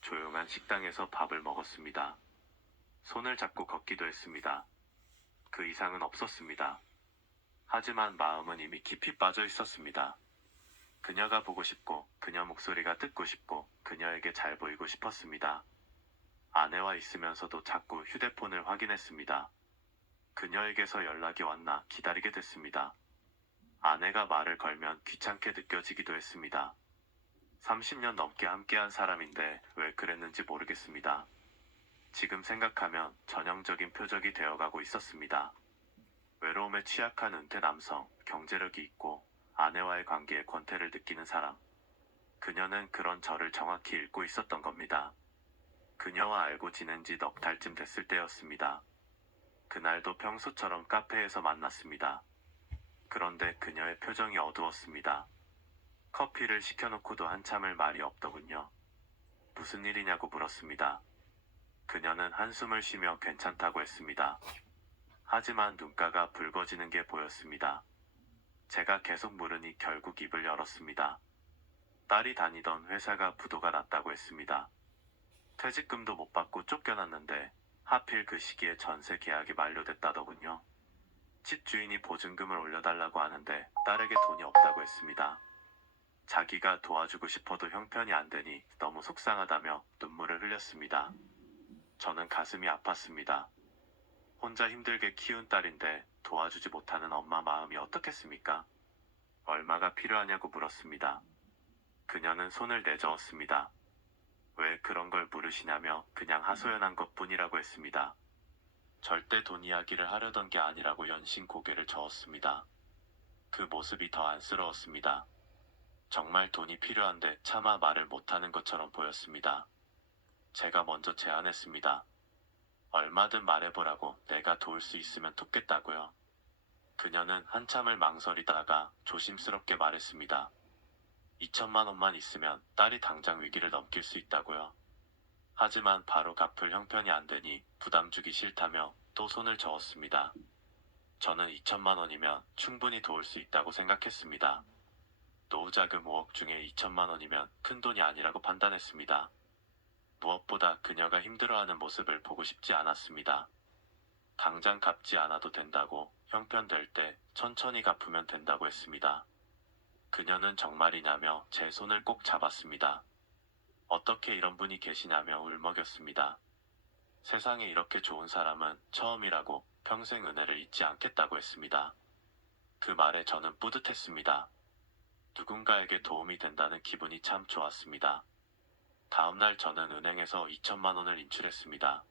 조용한 식당에서 밥을 먹었습니다. 손을 잡고 걷기도 했습니다. 그 이상은 없었습니다. 하지만 마음은 이미 깊이 빠져 있었습니다. 그녀가 보고 싶고, 그녀 목소리가 듣고 싶고, 그녀에게 잘 보이고 싶었습니다. 아내와 있으면서도 자꾸 휴대폰을 확인했습니다. 그녀에게서 연락이 왔나 기다리게 됐습니다. 아내가 말을 걸면 귀찮게 느껴지기도 했습니다. 30년 넘게 함께한 사람인데 왜 그랬는지 모르겠습니다. 지금 생각하면 전형적인 표적이 되어가고 있었습니다. 외로움에 취약한 은퇴 남성, 경제력이 있고 아내와의 관계에 권태를 느끼는 사람. 그녀는 그런 저를 정확히 읽고 있었던 겁니다. 그녀와 알고 지낸 지 넉 달쯤 됐을 때였습니다. 그날도 평소처럼 카페에서 만났습니다. 그런데 그녀의 표정이 어두웠습니다. 커피를 시켜놓고도 한참을 말이 없더군요. 무슨 일이냐고 물었습니다. 그녀는 한숨을 쉬며 괜찮다고 했습니다. 하지만 눈가가 붉어지는 게 보였습니다. 제가 계속 물으니 결국 입을 열었습니다. 딸이 다니던 회사가 부도가 났다고 했습니다. 퇴직금도 못 받고 쫓겨났는데 하필 그 시기에 전세 계약이 만료됐다더군요. 집주인이 보증금을 올려달라고 하는데 딸에게 돈이 없다고 했습니다. 자기가 도와주고 싶어도 형편이 안 되니 너무 속상하다며 눈물을 흘렸습니다. 저는 가슴이 아팠습니다. 혼자 힘들게 키운 딸인데 도와주지 못하는 엄마 마음이 어떻겠습니까? 얼마가 필요하냐고 물었습니다. 그녀는 손을 내저었습니다. 왜 그런 걸 물으시냐며 그냥 하소연한 것뿐이라고 했습니다. 절대 돈 이야기를 하려던 게 아니라고 연신 고개를 저었습니다. 그 모습이 더 안쓰러웠습니다. 정말 돈이 필요한데 차마 말을 못하는 것처럼 보였습니다. 제가 먼저 제안했습니다. 얼마든 말해보라고. 내가 도울 수 있으면 돕겠다고요. 그녀는 한참을 망설이다가 조심스럽게 말했습니다. 2천만 원만 있으면 딸이 당장 위기를 넘길 수 있다고요. 하지만 바로 갚을 형편이 안 되니 부담 주기 싫다며 또 손을 저었습니다. 저는 2천만 원이면 충분히 도울 수 있다고 생각했습니다. 노후자금 5억 중에 2천만 원이면 큰 돈이 아니라고 판단했습니다. 무엇보다 그녀가 힘들어하는 모습을 보고 싶지 않았습니다. 당장 갚지 않아도 된다고, 형편될 때 천천히 갚으면 된다고 했습니다. 그녀는 정말이냐며 제 손을 꼭 잡았습니다. 어떻게 이런 분이 계시냐며 울먹였습니다. 세상에 이렇게 좋은 사람은 처음이라고, 평생 은혜를 잊지 않겠다고 했습니다. 그 말에 저는 뿌듯했습니다. 누군가에게 도움이 된다는 기분이 참 좋았습니다. 다음날 저는 은행에서 2천만 원을 인출했습니다.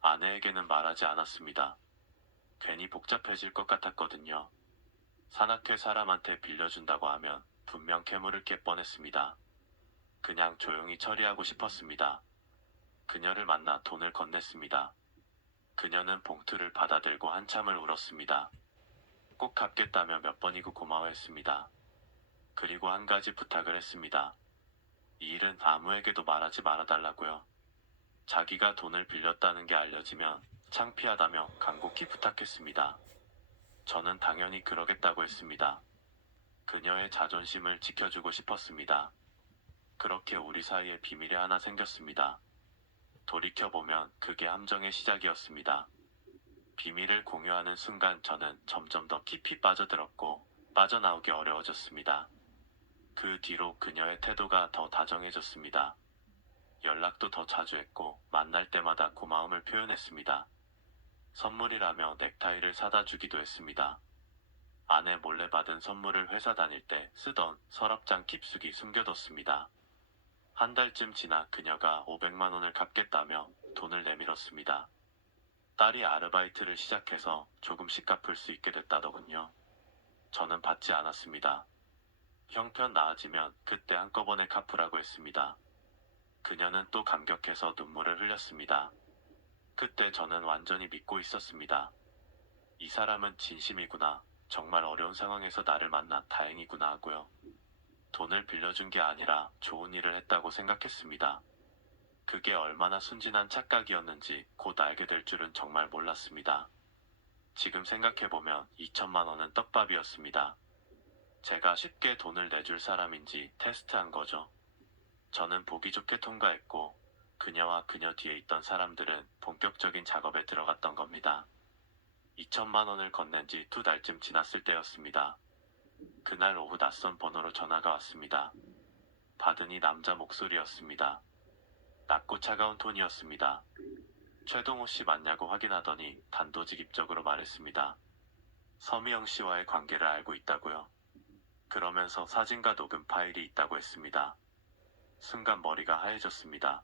아내에게는 말하지 않았습니다. 괜히 복잡해질 것 같았거든요. 산악회 사람한테 빌려준다고 하면 분명 캐물을 깰 뻔했습니다. 그냥 조용히 처리하고 싶었습니다. 그녀를 만나 돈을 건넸습니다. 그녀는 봉투를 받아들고 한참을 울었습니다. 꼭 갚겠다며 몇 번이고 고마워했습니다. 그리고 한 가지 부탁을 했습니다. 이 일은 아무에게도 말하지 말아달라고요. 자기가 돈을 빌렸다는 게 알려지면 창피하다며 간곡히 부탁했습니다. 저는 당연히 그러겠다고 했습니다. 그녀의 자존심을 지켜주고 싶었습니다. 그렇게 우리 사이에 비밀이 하나 생겼습니다. 돌이켜보면 그게 함정의 시작이었습니다. 비밀을 공유하는 순간 저는 점점 더 깊이 빠져들었고 빠져나오기 어려워졌습니다. 그 뒤로 그녀의 태도가 더 다정해졌습니다. 연락도 더 자주 했고 만날 때마다 고마움을 표현했습니다. 선물이라며 넥타이를 사다 주기도 했습니다. 아내 몰래 받은 선물을 회사 다닐 때 쓰던 서랍장 깊숙이 숨겨뒀습니다. 한 달쯤 지나 그녀가 500만 원을 갚겠다며 돈을 내밀었습니다. 딸이 아르바이트를 시작해서 조금씩 갚을 수 있게 됐다더군요. 저는 받지 않았습니다. 형편 나아지면 그때 한꺼번에 갚으라고 했습니다. 그녀는 또 감격해서 눈물을 흘렸습니다. 그때 저는 완전히 믿고 있었습니다. 이 사람은 진심이구나. 정말 어려운 상황에서 나를 만나 다행이구나 하고요. 돈을 빌려준 게 아니라 좋은 일을 했다고 생각했습니다. 그게 얼마나 순진한 착각이었는지 곧 알게 될 줄은 정말 몰랐습니다. 지금 생각해보면 2천만 원은 떡밥이었습니다. 제가 쉽게 돈을 내줄 사람인지 테스트한 거죠. 저는 보기 좋게 통과했고 그녀와 그녀 뒤에 있던 사람들은 본격적인 작업에 들어갔던 겁니다. 2천만 원을 건넨 지 2달쯤 지났을 때였습니다. 그날 오후 낯선 번호로 전화가 왔습니다. 받으니 남자 목소리였습니다. 낮고 차가운 톤이었습니다. 최동호 씨 맞냐고 확인하더니 단도직입적으로 말했습니다. 서미영 씨와의 관계를 알고 있다고요. 그러면서 사진과 녹음 파일이 있다고 했습니다. 순간 머리가 하얘졌습니다.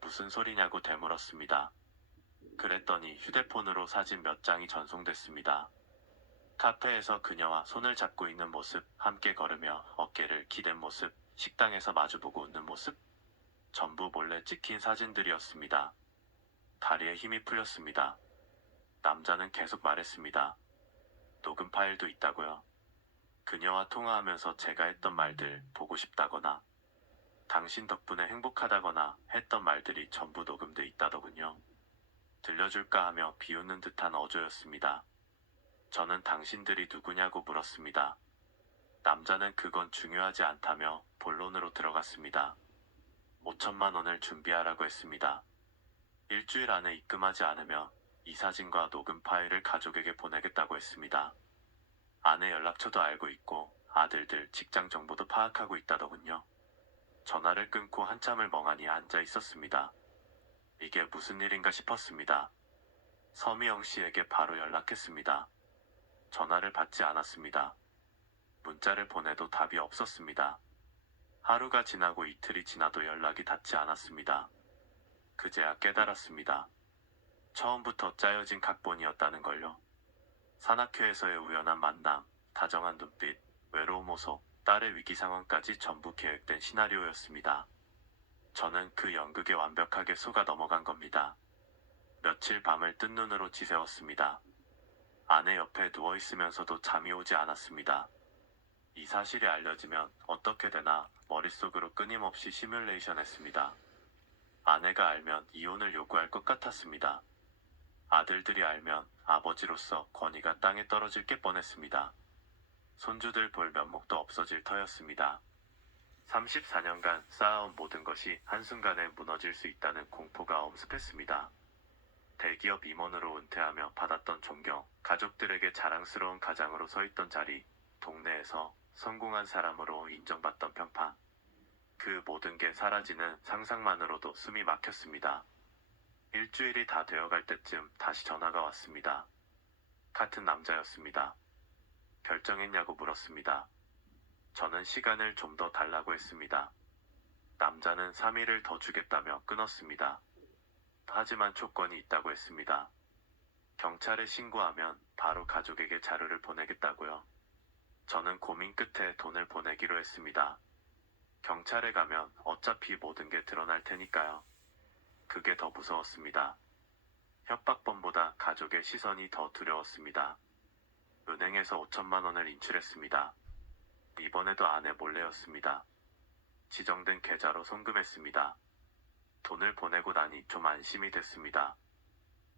무슨 소리냐고 되물었습니다. 그랬더니 휴대폰으로 사진 몇 장이 전송됐습니다. 카페에서 그녀와 손을 잡고 있는 모습, 함께 걸으며 어깨를 기댄 모습, 식당에서 마주보고 웃는 모습, 전부 몰래 찍힌 사진들이었습니다. 다리에 힘이 풀렸습니다. 남자는 계속 말했습니다. 녹음 파일도 있다고요. 그녀와 통화하면서 제가 했던 말들 보고 싶다거나 당신 덕분에 행복하다거나 했던 말들이 전부 녹음돼 있다더군요. 들려줄까 하며 비웃는 듯한 어조였습니다. 저는 당신들이 누구냐고 물었습니다. 남자는 그건 중요하지 않다며 본론으로 들어갔습니다. 5천만 원을 준비하라고 했습니다. 일주일 안에 입금하지 않으면 이 사진과 녹음 파일을 가족에게 보내겠다고 했습니다. 아내 연락처도 알고 있고 아들들 직장 정보도 파악하고 있다더군요. 전화를 끊고 한참을 멍하니 앉아 있었습니다. 이게 무슨 일인가 싶었습니다. 서미영 씨에게 바로 연락했습니다. 전화를 받지 않았습니다. 문자를 보내도 답이 없었습니다. 하루가 지나고 이틀이 지나도 연락이 닿지 않았습니다. 그제야 깨달았습니다. 처음부터 짜여진 각본이었다는 걸요. 산악회에서의 우연한 만남, 다정한 눈빛, 외로움 호소, 딸의 위기 상황까지 전부 계획된 시나리오였습니다. 저는 그 연극에 완벽하게 속아 넘어간 겁니다. 며칠 밤을 뜬 눈으로 지새웠습니다. 아내 옆에 누워있으면서도 잠이 오지 않았습니다. 이 사실이 알려지면 어떻게 되나 머릿속으로 끊임없이 시뮬레이션 했습니다. 아내가 알면 이혼을 요구할 것 같았습니다. 아들들이 알면 아버지로서 권위가 땅에 떨어질 게 뻔했습니다. 손주들 볼 면목도 없어질 터였습니다. 34년간 쌓아온 모든 것이 한순간에 무너질 수 있다는 공포가 엄습했습니다. 대기업 임원으로 은퇴하며 받았던 존경, 가족들에게 자랑스러운 가장으로 서 있던 자리, 동네에서 성공한 사람으로 인정받던 평판. 그 모든 게 사라지는 상상만으로도 숨이 막혔습니다. 일주일이 다 되어갈 때쯤 다시 전화가 왔습니다. 같은 남자였습니다. 결정했냐고 물었습니다. 저는 시간을 좀 더 달라고 했습니다. 남자는 3일을 더 주겠다며 끊었습니다. 하지만 조건이 있다고 했습니다. 경찰에 신고하면 바로 가족에게 자료를 보내겠다고요. 저는 고민 끝에 돈을 보내기로 했습니다. 경찰에 가면 어차피 모든 게 드러날 테니까요. 그게 더 무서웠습니다. 협박범보다 가족의 시선이 더 두려웠습니다. 은행에서 5천만 원을 인출했습니다. 이번에도 아내 몰래였습니다. 지정된 계좌로 송금했습니다. 돈을 보내고 나니 좀 안심이 됐습니다.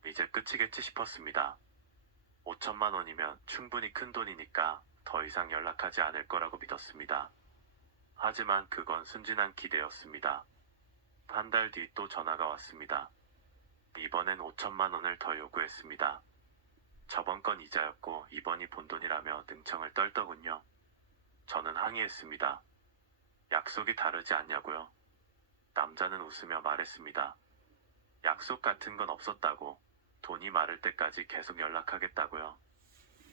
이제 끝이겠지 싶었습니다. 5천만 원이면 충분히 큰 돈이니까 더 이상 연락하지 않을 거라고 믿었습니다. 하지만 그건 순진한 기대였습니다. 한 달 뒤 또 전화가 왔습니다. 이번엔 5천만 원을 더 요구했습니다. 저번 건 이자였고 이번이 본돈이라며 능청을 떨더군요. 저는 항의했습니다. 약속이 다르지 않냐고요? 남자는 웃으며 말했습니다. 약속 같은 건 없었다고. 돈이 마를 때까지 계속 연락하겠다고요.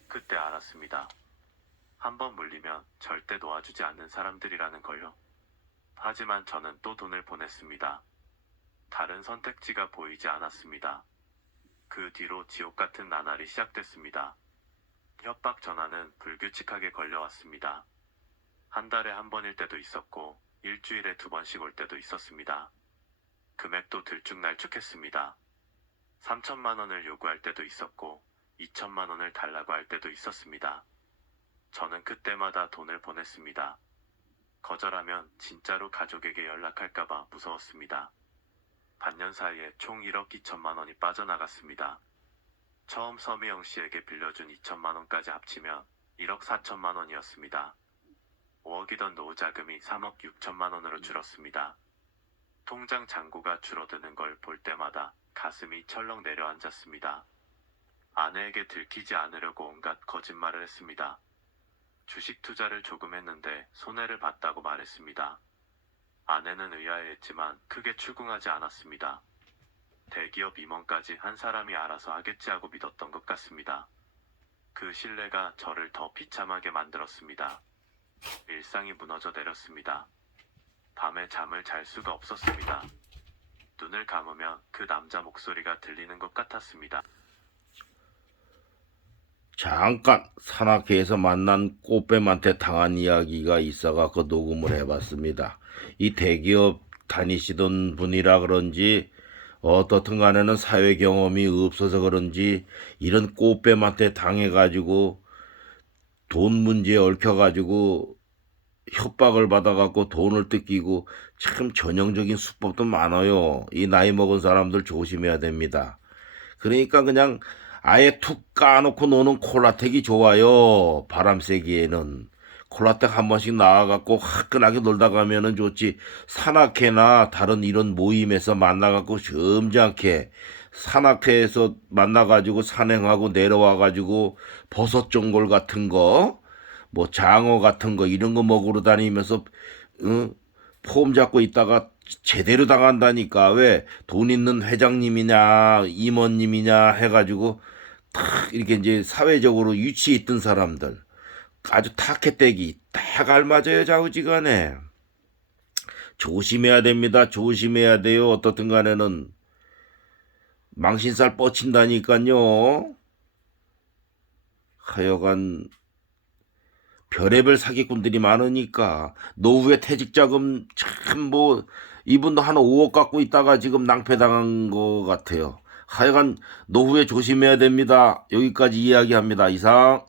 그때 알았습니다. 한번 물리면 절대 놓아주지 않는 사람들이라는 걸요. 하지만 저는 또 돈을 보냈습니다. 다른 선택지가 보이지 않았습니다. 그 뒤로 지옥 같은 나날이 시작됐습니다. 협박 전화는 불규칙하게 걸려왔습니다. 한 달에 한 번일 때도 있었고 일주일에 2번씩 올 때도 있었습니다. 금액도 들쭉날쭉했습니다. 3천만 원을 요구할 때도 있었고 2천만 원을 달라고 할 때도 있었습니다. 저는 그때마다 돈을 보냈습니다. 거절하면 진짜로 가족에게 연락할까봐 무서웠습니다. 반년 사이에 총 1억 2천만 원이 빠져나갔습니다. 처음 서미영 씨에게 빌려준 2천만 원까지 합치면 1억 4천만 원이었습니다. 5억이던 노후 자금이 3억 6천만 원으로 줄었습니다. 통장 잔고가 줄어드는 걸 볼 때마다 가슴이 철렁 내려앉았습니다. 아내에게 들키지 않으려고 온갖 거짓말을 했습니다. 주식 투자를 조금 했는데 손해를 봤다고 말했습니다. 아내는 의아해했지만 크게 추궁하지 않았습니다. 대기업 임원까지 한 사람이 알아서 하겠지 하고 믿었던 것 같습니다. 그 신뢰가 저를 더 비참하게 만들었습니다. 일상이 무너져 내렸습니다. 밤에 잠을 잘 수가 없었습니다. 눈을 감으면 그 남자 목소리가 들리는 것 같았습니다. 잠깐 산악회에서 만난 꽃뱀한테 당한 이야기가 있어가 그 녹음을 해봤습니다. 이 대기업 다니시던 분이라 그런지 어떻든 간에는 사회 경험이 없어서 그런지 이런 꽃뱀한테 당해가지고 돈 문제에 얽혀가지고 협박을 받아갖고 돈을 뜯기고 참 전형적인 수법도 많아요. 이 나이 먹은 사람들 조심해야 됩니다. 그러니까 그냥 아예 툭 까놓고 노는 콜라텍이 좋아요. 바람 쐬기에는. 콜라텍 한 번씩 나와갖고 화끈하게 놀다 가면은 좋지. 산악회나 다른 이런 모임에서 만나갖고 점잖게 산악회에서 만나가지고 산행하고 내려와가지고 버섯 전골 같은 거, 뭐 장어 같은 거 이런 거 먹으러 다니면서 폼 잡고 있다가 제대로 당한다니까. 왜 돈 있는 회장님이냐 임원님이냐 해가지고 탁 이렇게 이제 사회적으로 위치에 있던 사람들 아주 타켓대기 딱 알맞아요. 좌우지간에 조심해야 됩니다. 조심해야 돼요. 어떻든 간에는 망신살 뻗친다니까요. 하여간 별의별 사기꾼들이 많으니까 노후에 퇴직자금 참 뭐 이분도 한 5억 갖고 있다가 지금 낭패당한 것 같아요. 하여간 노후에 조심해야 됩니다. 여기까지 이야기합니다. 이상.